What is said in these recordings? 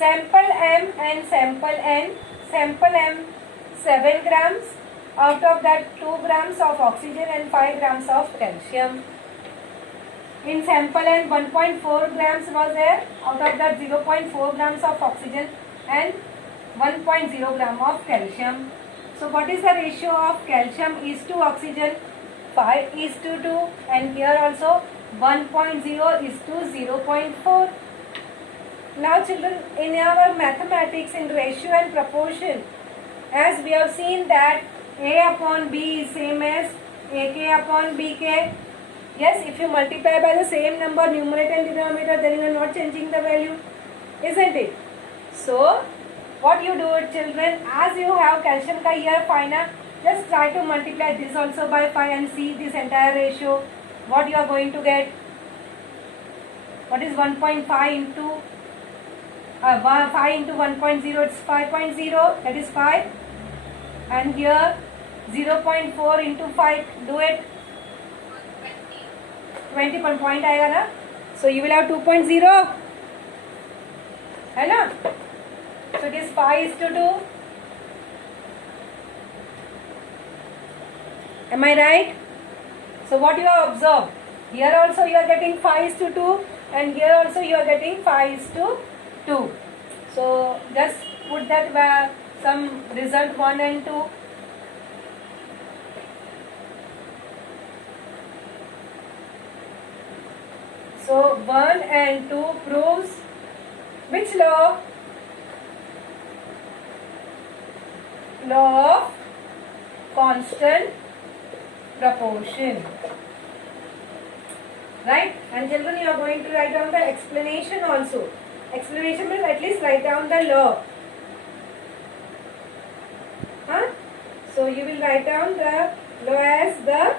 Sample M and sample N. Sample M 7 grams. Out of that 2 grams of oxygen and 5 grams of calcium. In sample N 1.4 grams was there. Out of that 0.4 grams of oxygen and 1.0 gram of calcium. So what is the ratio of calcium is to oxygen? 5 is to 2, and here also 1.0 is to 0.4. Now children, in our mathematics, in ratio and proportion, as we have seen that A upon B is same as AK upon BK. Yes, if you multiply by the same number, numerator and denominator, then you are not changing the value, isn't it? So what you do it, children, as you have calcium ka here 5 na, just try to multiply this also by 5 and see this entire ratio. What you are going to get? What is 1.5 into 5 into 1.0? It's 5.0. That is 5. And here 0.4 into 5. Do it. 20 point आएगा ना? So you will have 2.0. है ना? So it is 5 is to 2. Am I right? So what you have observed? Here also you are getting 5 is to 2, and here also you are getting 5 is to 2. So just put that where some result 1 and 2. So 1 and 2 proves which law? Law of constant proportion. Right? And children, you are going to write down the explanation also. Explanation means at least write down the law. Huh? So you will write down the law as the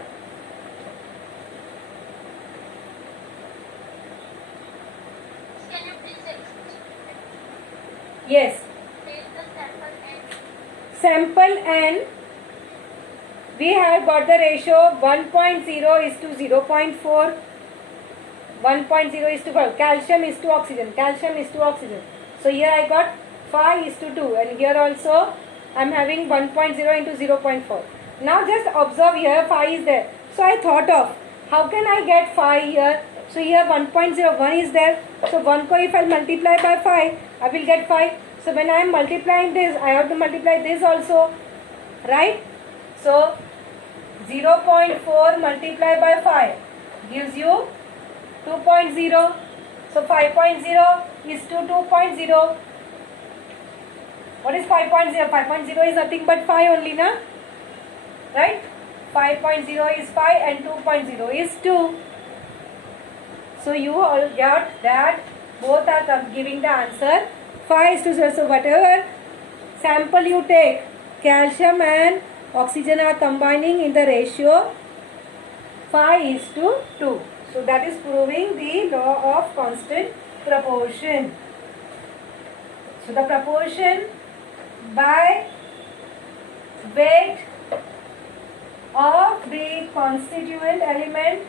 yes. Sample N, we have got the ratio 1.0 is to 0.4, 1.0 is to 4, calcium is to oxygen, calcium is to oxygen. So here I got 5 is to 2, and here also I am having 1.0 into 0.4. Now just observe here 5 is there. So I thought of how can I get 5 here. So here 1.01 is there. So 1 ko if I multiply by 5, I will get 5. So when I am multiplying this, I have to multiply this also, right? So 0.4 multiplied by 5 gives you 2.0. So 5.0 is to 2.0. What is 5.0? 5.0 is nothing but 5 only, na? Right? 5.0 is 5 and 2.0 is 2. So you all got that both are giving the answer 5 is to 0. So whatever sample you take, calcium and oxygen are combining in the ratio 5 is to 2. So that is proving the law of constant proportion. So the proportion by weight of the constituent element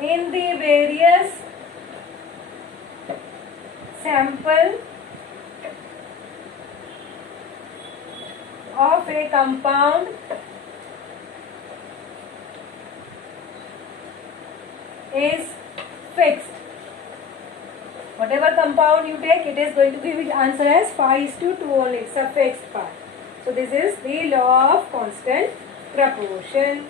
in the various sample of a compound is fixed. Whatever compound you take, it is going to give it answer as 5 is to 2 only. It's a fixed part. So this is the law of constant proportion.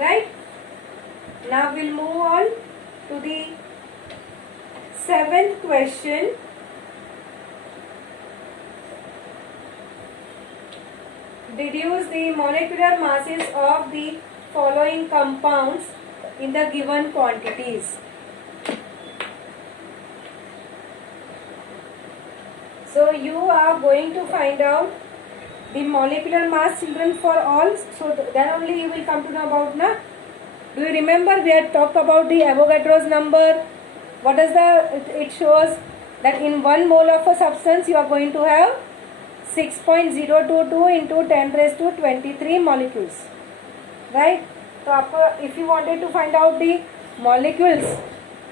Right? Now we'll move on to the 7th question. Deduce the molecular masses of the following compounds in the given quantities. So you are going to find out the molecular mass, children, for all. So then only you will come to know about, na? Do you remember we had talked about the Avogadro's number? What does it shows that in 1 mole of a substance you are going to have 6.022 into 10 raised to 23 molecules, right? तो आपको if you wanted to find out the molecules,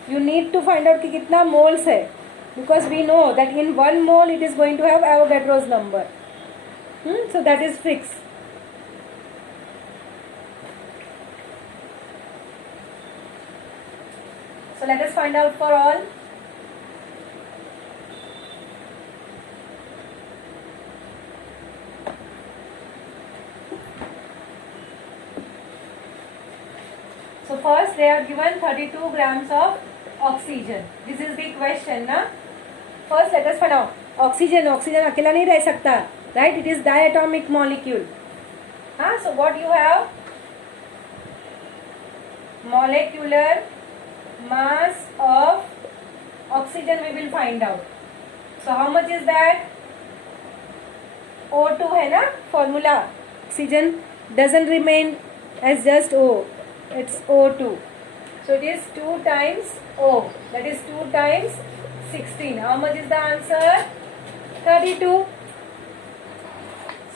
you need to find out कि कितना moles है, because we know that in 1 mole it is going to have Avogadro's number. So that is fixed. So let us find out for all. So first they are given 32 grams of oxygen. This is the question, na? First let us find out. Oxygen अकेला नहीं रह सकता, right? It is diatomic molecule. So what you have? Molecular mass of oxygen we will find out. So how much is that? O2 है ना formula. Oxygen doesn't remain as just O. It's O2. So it is 2 times O. That is 2 times 16. How much is the answer? 32.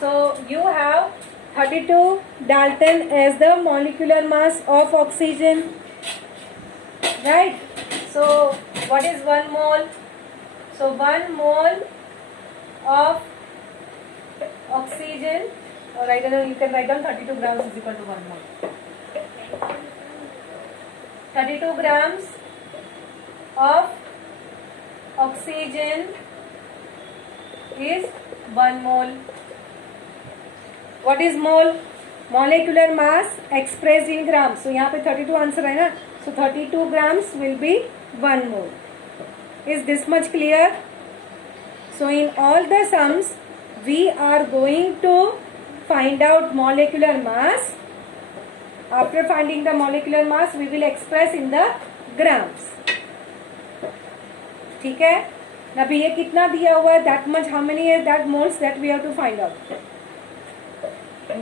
So you have 32 Dalton as the molecular mass of oxygen. Right? So what is 1 mole? So 1 mole of oxygen, or you can write down 32 grams is equal to 1 mole. 32 grams of oxygen is 1 mole. What is mole? Molecular mass expressed in grams. So यहाँ पे 32 answer है ना. So 32 grams will be 1 mole. Is this much clear? So in all the sums, we are going to find out molecular mass. After finding the molecular mass, we will express in the grams. ठीक है? अभी ये कितना दिया हुआ है? That much, how many is that moles that we have to find out?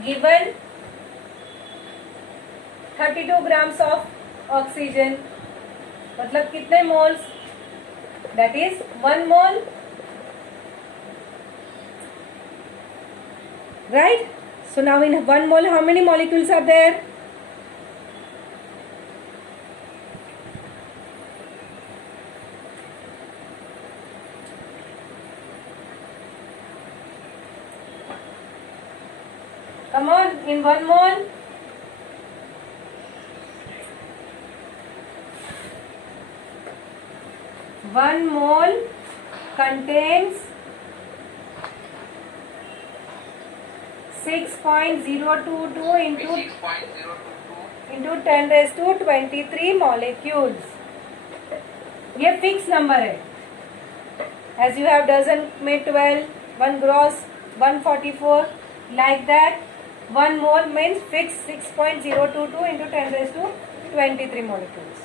Given 32 grams of oxygen, मतलब कितने moles? That is 1 mole. Right? So now in 1 mole, how many molecules are there? Come on, in 1 mole. One mole contains 6.022 into 10 raised to 23 molecules. ये fix number है. As you have dozen में 12, 1 gross, 144, like that. 1 mole means fixed 6.022 into 10 raised to 23 molecules.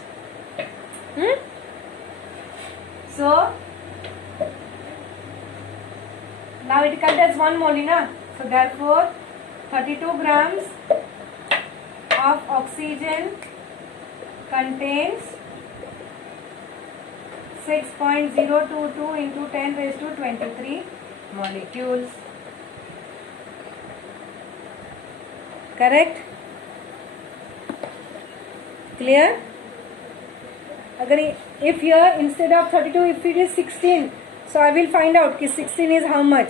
So now it contains 1 mole, na? So therefore 32 grams of oxygen contains 6.022 into 10 raised to 23 molecules. Correct? Clear? Agar if here instead of 32, if it is 16, so I will find out कि 16 is how much.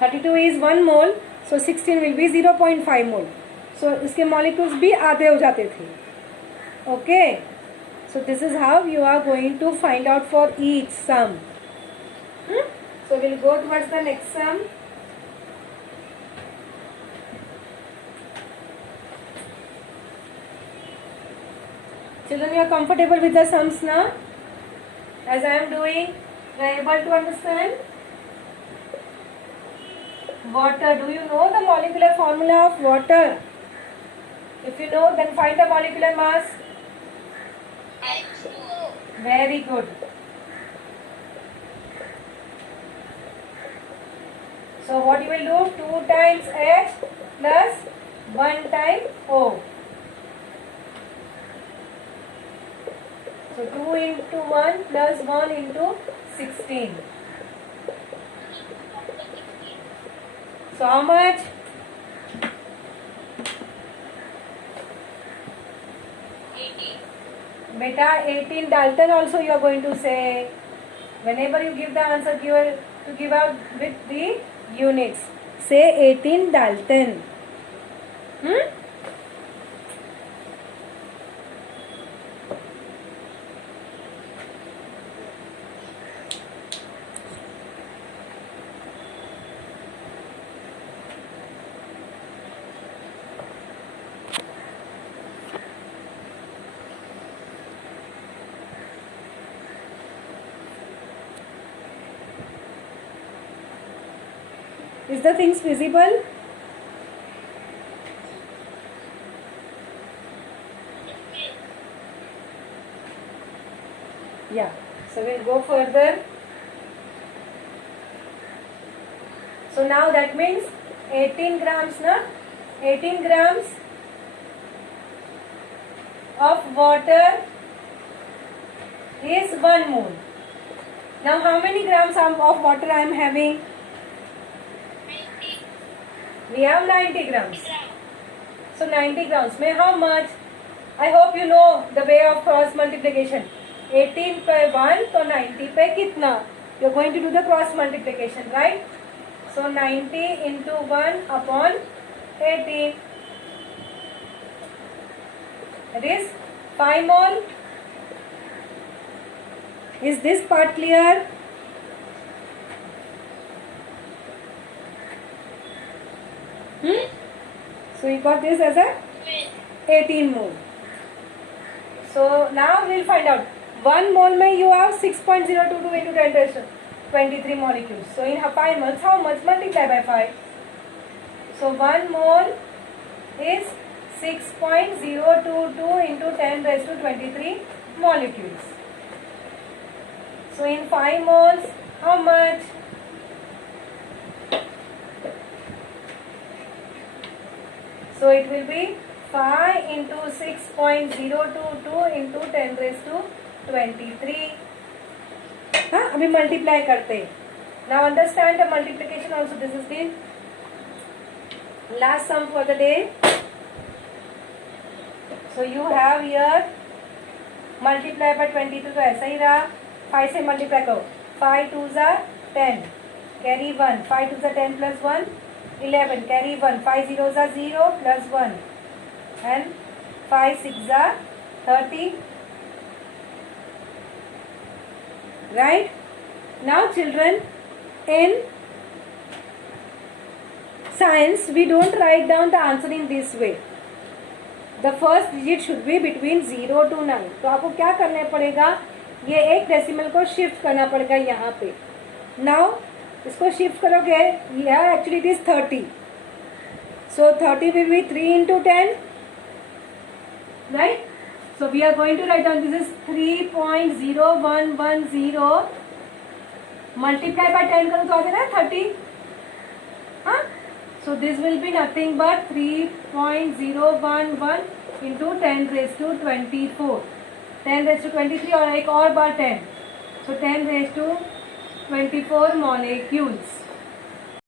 32 is 1 mole, so 16 will be 0.5 mole. So इसके molecules भी आधे हो जाते थे. Okay. So this is how you are going to find out for each sum. So we'll go towards the next sum. Children, you are comfortable with the sums now? As I am doing, you are able to understand? Water. Do you know the molecular formula of water? If you know, then find the molecular mass. H2O. Very good. So what you will do? 2 times H plus 1 time O. So 2 into 1 plus 1 into 16. So how much? Beta 18 Dalton also you are going to say. Whenever you give the answer, give out with the units. Say 18 Dalton. Is the things visible? Yeah. So we'll go further. So now that means 18 grams, na? 18 grams of water is 1 mole. Now how many grams of water I am having? We have 90 grams. So 90 grams. May how much? I hope you know the way of cross multiplication. 18 पे 1 तो 90 पे कितना? You are going to do the cross multiplication, right? So 90 into 1 upon 18. That is 5 mole. Is this part clear? So you got this as a 18 mole. So now we will find out. 1 mole mein you have 6.022 into 10 raised to 23 molecules. So in 5 moles, how much? Multiply by 5. So 1 mole is 6.022 into 10 raised to 23 molecules. So in 5 moles, how much? So it will be 5 into 6.022 into 10 raised to 23. हाँ अभी multiply करते. Now understand the multiplication also. This is the last sum for the day. So you have here multiply by 22 तो ऐसा ही रहा. 5 से multiply करो. 5 2s are 10. Carry 1. 5 2s are 10 plus 1. 11. Carry 1. 5 zeros are 0 plus 1. And 5 6 are 30. Right? Now children, in science we don't write down the answer in this way. The first digit should be between 0 to 9. तो आपको क्या करना पड़ेगा? ये एक decimal को shift करना पड़ेगा यहाँ पे. Now इसको शिफ्ट करोगे, यहाँ actually it is 30. So 30 will be 3 into 10. Right? So we are going to write down this is 3.0110 multiply by 10 करो तो आ जाएगा 30. हाँ? So this will be nothing but 3.011 into 10 raised to 24. 10 raised to 23 और एक और बार 10. So 10 raised to 24 molecules.